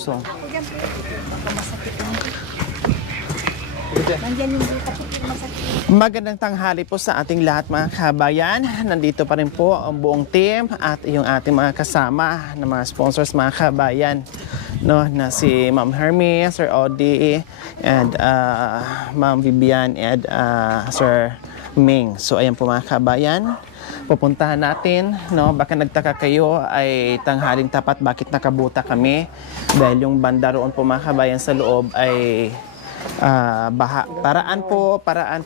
So, Nandiyan yung buta po, yung masakit. magandang tanghali po sa ating lahat mga kabayan. Nandito pa rin po ang buong team at yung ating mga kasama na mga sponsors mga kabayan. No, na si Ma'am Hermie, Sir Audie, and Ma'am Vivian and Sir Ming. So ayan po mga kabayan. Pupuntahan natin, no? Baka nagtaka kayo ay tanghaling tapat bakit nakabuta kami. Dahil yung banda roon po mga kabayan sa loob ay baha. Paraan po, paraan.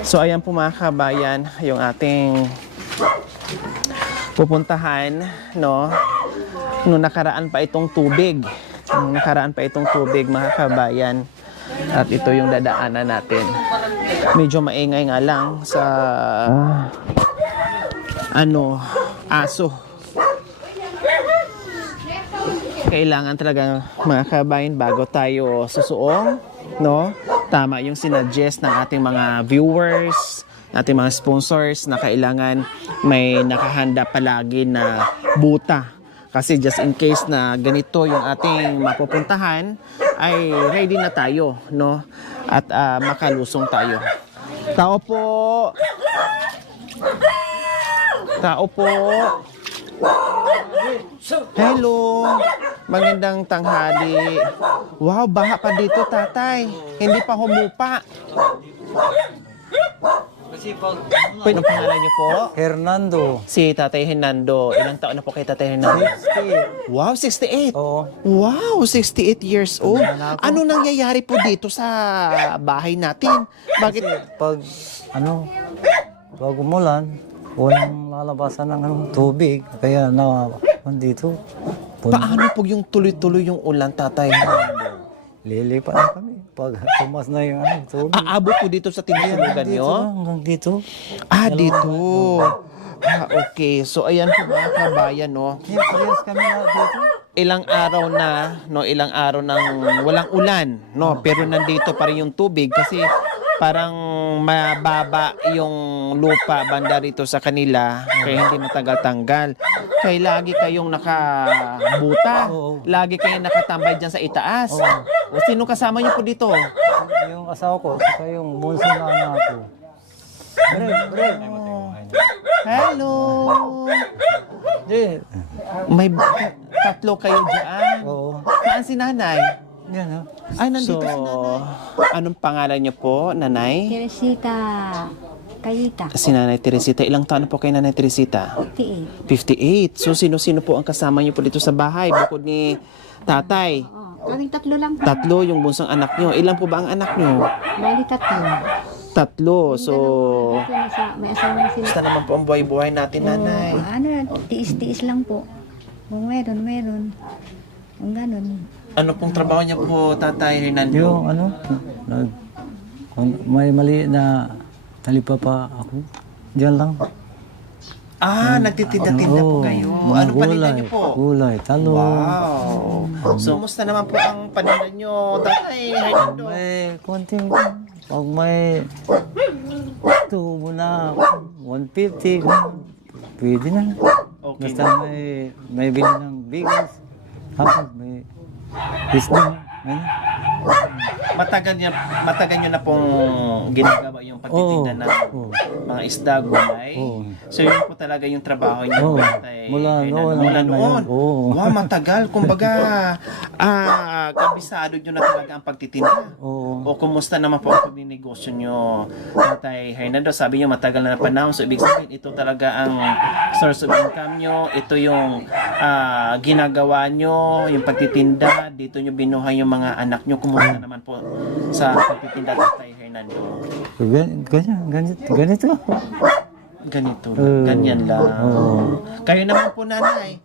So ayan po mga kabayan, yung ating pupuntahan, no? Nung nakaraan pa itong tubig. Mga kabayan. At ito yung dadaanan natin. Medyo maingay nga lang sa aso. Kailangan talaga mga kabayan bago tayo susuong, no? Tama yung sinuggest ng ating mga viewers, ating mga sponsors na kailangan may nakahanda palagi na buta. Kasi just in case na ganito yung ating mapupuntahan, ay ready na tayo, no? At makalusong tayo. Tao po! Hello! Magandang tanghali. Wow, baha pa dito, tatay. Hindi pa humupa. Anong pangalan niyo po? Hernando. Si Tatay Hernando. Ilang taon na po kay Tatay Hernando? 60. Wow, 68. Oo. Wow, 68 years old. Wala na ako. Ano nangyayari po dito sa bahay natin? Bakit? Pag umulan, walang lalabasan ng tubig. Kaya dito. Paano po yung tuloy-tuloy yung ulan, Tatay Hernando? Lilipat na kami. Pag tumas na yung tubig. Aabot po dito sa tinutulugan nyo? Hanggang dito. Dito. Okay. So, ayan po mga kabayan, no? Yes, kami na dito. Ilang araw nang walang ulan, no? Pero nandito pa rin yung tubig kasi parang mababa yung lupa banda rito sa kanila kaya hindi matagal-tanggal. Kaya lagi kayong nakabuta. Oo. Lagi kayong nakatambay dyan sa itaas. O sino kasama niyo po dito? Yung asawa ko, saka yung bunso na anak ko. Hello! Di. May tatlo kayo dyan. Oo. Saan si nanay? Yan ha. Ay, nandito si nanay. Anong pangalan niyo po, nanay? Teresita, Kayita, Si Nanay Teresita. Ilang taon na po kay Nanay Teresita? 58. 58. So, sino-sino po ang kasama niyo po dito sa bahay? Bukod ni tatay. Kaming tatlo lang. Tatlo yung bunsong anak niyo. Ilan po ba ang anak niyo? Bali tatlo. Tatlo. So, May asawa na sila. basta naman po ang buhay-buhay natin, nanay. Tiis-tiis lang po. Kung meron. Kung ganun. Ano pong trabaho niya po, Tatay Hernando? Yung may mali na talipapa ako. Diyan lang. Nagtitinda-tinda po kayo. Ano paninda niyo po? Gulay, talong. Wow. So, musta naman po ang paninda niyo, Tatay Hernando? May konting, pag may tubo na 150, pwede na. Okay. Basta may bili ng bigas, tapos may isda. Matagal nyo na pong ginagawa yung pagtitinda ng Oo. mga isda, gulay. Oo. So yun po talaga yung trabaho nyo. Oo. Tatay Mula Hernando. noon Mula hanggang noon. ngayon. Oo. Wow, matagal. Kumbaga, kabisado nyo na talaga ang pagtitinda. Oo. O kumusta naman po ang pagninegosyo nyo, Tatay Hernando? Sabi nyo matagal na panahon. So ibig sabihin, ito talaga ang source of income nyo. Ito yung ginagawa nyo, yung pagtitinda. Dito nyo binuhay yung mga anak nyo. Kumusta naman po sa pagtitinda, Tatay Hernando? Ganito. Ganito, Oo. ganyan lang. Oo. Kayo naman po, nanay.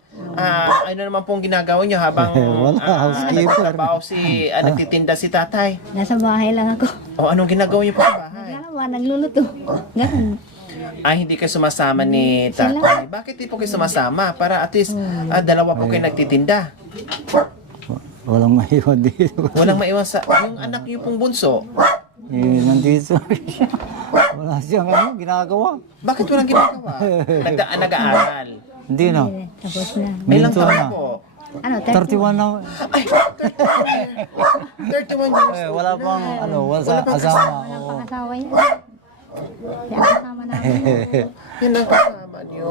Ano naman pong ginagawa nyo habang Wala, housekeeper. nagtatrabaho nagtitinda si tatay? Nasa bahay lang ako. O anong ginagawa nyo po sa bahay? Nagluluto. Ganun. Hindi kayo sumasama ni tatay. Bakit di po kayo sumasama? Para at least dalawa po kayo nagtitinda. Walang maiwan dito. Walang maiwan sa... Yung anak niyo pong bunso, Nandito siya. Wala siyang ginagawa. bakit walang ginagawa? Nag-aaral. Hindi na. Tapos na. Ilang Minto taon na. po? Ano, 31 na. Ay, 31 years Eh, old wala na. pang, wala Wala pang asawa. Walang Oo. pangasawa yan. Yan ang kasama namin. Yun ang kasama niyo.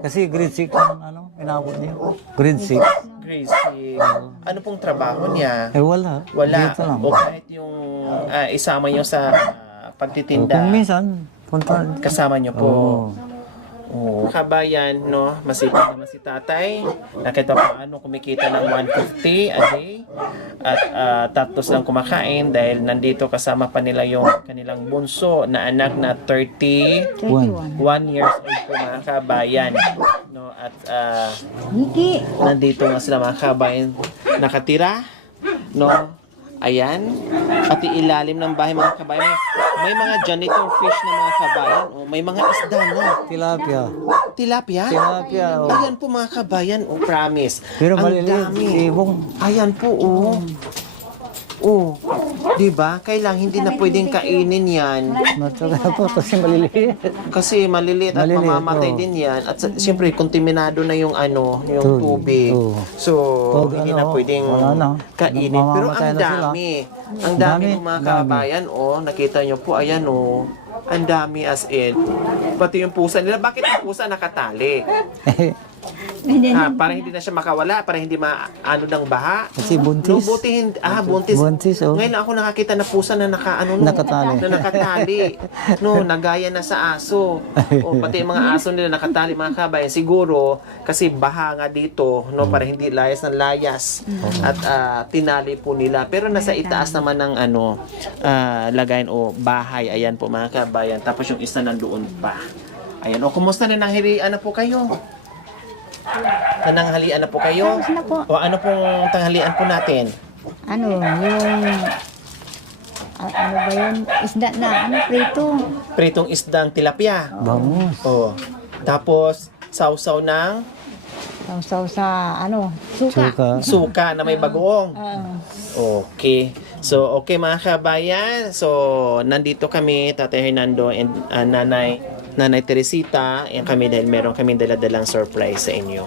Kasi grade 6 ang inabot niya. Grade 6. Gracie, ano pong trabaho niya? Eh, wala. Wala. Dito lang. O kahit yung isama niyo sa pagtitinda, Kung minsan, punta. kasama niyo po. Oo. Oh. Kabayan, no? Masipag naman si tatay. Na kahit paano kumikita ng 150 a day. At tapos lang kumakain dahil nandito kasama pa nila yung kanilang bunso na anak na 31 31. years old po mga kabayan. No? At Niki. nandito nga sila mga kabayan nakatira. No? Ayan. Pati ilalim ng bahay mga kabayan. May mga janitor fish na mga kabayan. O, may mga isda na. Tilapia. Tilapia? Tilapia, oh. Ayan po mga kabayan. O, promise. Pero Ang maliliit. dami. Ibong. Ayan po, oh. Oh, 'di ba? Kailang hindi na pwedeng kainin 'yan Matsaga po kasi maliliit. kasi maliliit at Maliliit, mamamatay oh. din 'yan. At siyempre kontaminado na yung yung tubig. Oo. So, Pag hindi na pwedeng wala na. kainin. Pero Mamamatay ang na sila. dami. Ang dami Dami, ng mga dami. kabayan, oh. Nakita niyo po, ayan, oh. Ang dami as in. Pati yung pusa nila. Bakit ang pusa nakatali? Hindi, Para hindi na siya makawala, para hindi maano ng baha. Kasi No, buntis. buti hindi. Buntis. Buntis, oh. Ngayon ako nakakita na pusa na Nakatali. Na nakatali. No, nagaya na sa aso. O, pati yung mga aso nila nakatali mga kabayan. Siguro, kasi baha nga dito, no, para hindi layas ng layas. At tinali po nila. Pero nasa itaas naman ng lagayan o bahay. Ayan po mga kabayan. Tapos yung isa nandoon pa. Ayan. O, kumusta na nanghirian na po kayo? Nananghalian na po kayo? Tapos na po. O ano pong tanghalian po natin? Ano, yung... ano ba yun? Isda na, prito. Pritong isdang tilapia. Bangus. O. Tapos, sausaw ng Sausaw sa, suka. Suka. suka na may bagoong. Okay. So, okay mga kabayan. So, nandito kami, Tatay Hernando and Nanay Teresita, and kami dahil meron kami dala-dalang surprise sa inyo.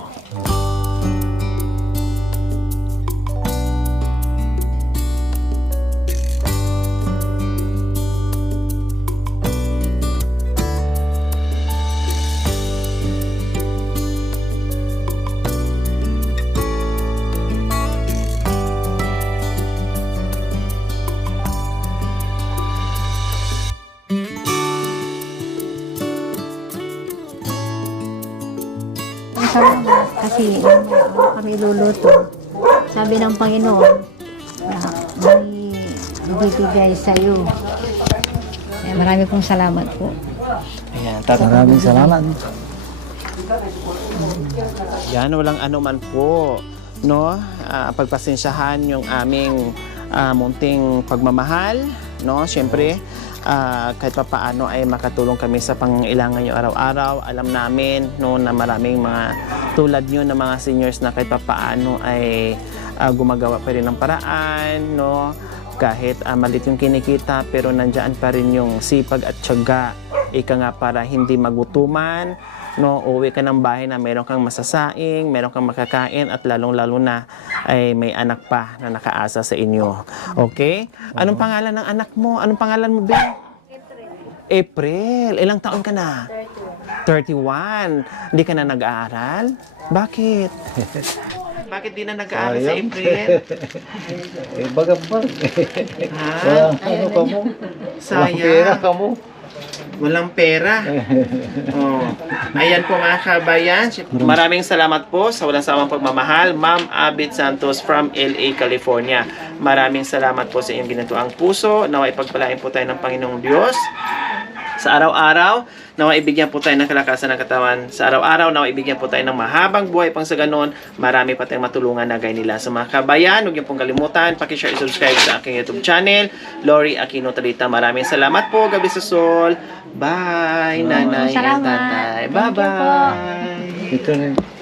Salamat kasi kami luluto. Sabi ng Panginoon na may ibibigay sa iyo. Marami pong salamat po. Ayan, Maraming salamat. Yan, walang anuman po. No? Pagpasensyahan yung aming munting pagmamahal. No? Siyempre, kahit pa paano ay makatulong kami sa pangailangan nyo araw-araw. Alam namin no, na maraming mga tulad nyo na mga seniors na kahit pa paano ay gumagawa pa rin ng paraan. No? Kahit malit yung kinikita pero nandyan pa rin yung sipag at tiyaga. Ika nga para hindi magutuman. No, uwi ka ng bahay na meron kang masasaing, meron kang makakain at lalong-lalo na ay may anak pa na nakaasa sa inyo. Okay? Anong pangalan ng anak mo? Anong pangalan mo, Ben? April. Ilang taon ka na? 31. Hindi ka na nag-aaral? Bakit? Bakit di na nag-aaral sa April? Baga pa. Ha? Ano ka mo? Sayang. ka mo. Walang pera. Oh. Ayan po mga kabayan. Maraming salamat po sa walang sawang pagmamahal. Ma'am Abit Santos from LA, California. Maraming salamat po sa inyong ginatuang puso. Naway pagpalain po tayo ng Panginoong Diyos sa araw-araw. Naway ibigyan po tayo ng kalakasan ng katawan sa araw-araw. Naway ibigyan po tayo ng mahabang buhay pang sa ganon. Marami pa tayong matulungan na gaya nila. Sa mga kabayan, huwag niyo pong kalimutan. Pakishare and subscribe sa aking YouTube channel. Lori Aquino Talita. Maraming salamat po. Gabi sa Sol. Bye, Nanay and Salamat. Tatay. Thank you po. Bye-bye. Ito na.